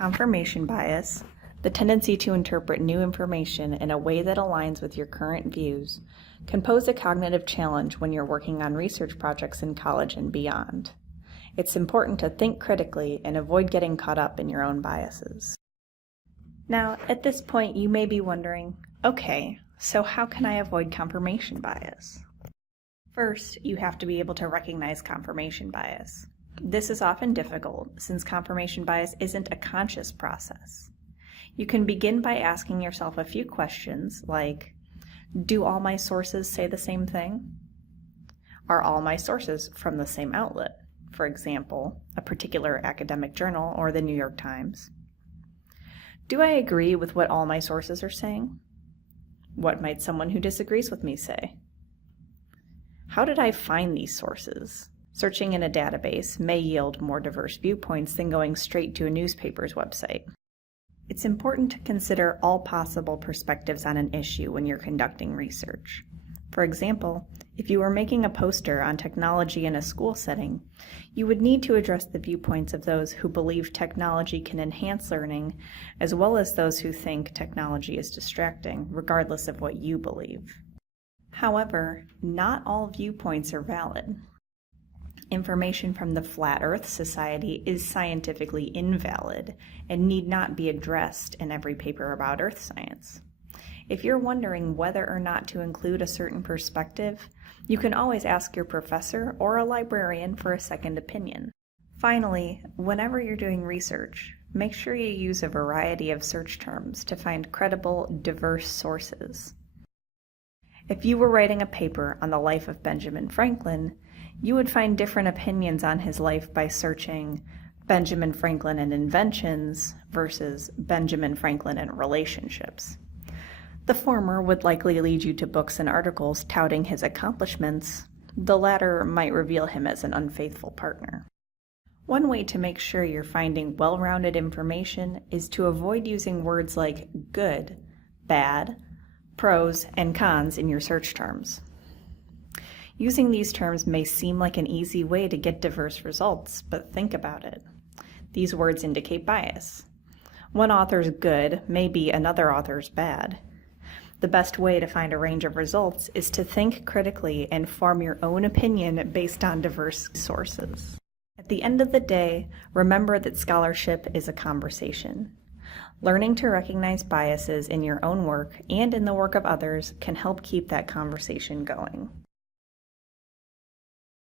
Confirmation bias, the tendency to interpret new information in a way that aligns with your current views, can pose a cognitive challenge when you're working on research projects in college and beyond. It's important to think critically and avoid getting caught up in your own biases. Now, at this point, you may be wondering, okay, so how can I avoid confirmation bias? First, you have to be able to recognize confirmation bias. This is often difficult since confirmation bias isn't a conscious process. You can begin by asking yourself a few questions like, do all my sources say the same thing? Are all my sources from the same outlet? For example, a particular academic journal or the New York Times. Do I agree with what all my sources are saying? What might someone who disagrees with me say? How did I find these sources? Searching in a database may yield more diverse viewpoints than going straight to a newspaper's website. It's important to consider all possible perspectives on an issue when you're conducting research. For example, if you were making a poster on technology in a school setting, you would need to address the viewpoints of those who believe technology can enhance learning, as well as those who think technology is distracting, regardless of what you believe. However, not all viewpoints are valid. Information from the Flat Earth Society is scientifically invalid and need not be addressed in every paper about earth science. If you're wondering whether or not to include a certain perspective, you can always ask your professor or a librarian for a second opinion. Finally, whenever you're doing research, make sure you use a variety of search terms to find credible, diverse sources. If you were writing a paper on the life of Benjamin Franklin, you would find different opinions on his life by searching Benjamin Franklin and inventions versus Benjamin Franklin and relationships. The former would likely lead you to books and articles touting his accomplishments. The latter might reveal him as an unfaithful partner. One way to make sure you're finding well-rounded information is to avoid using words like good, bad, pros, and cons in your search terms. Using these terms may seem like an easy way to get diverse results, but think about it. These words indicate bias. One author's good may be another author's bad. The best way to find a range of results is to think critically and form your own opinion based on diverse sources. At the end of the day, remember that scholarship is a conversation. Learning to recognize biases in your own work and in the work of others can help keep that conversation going.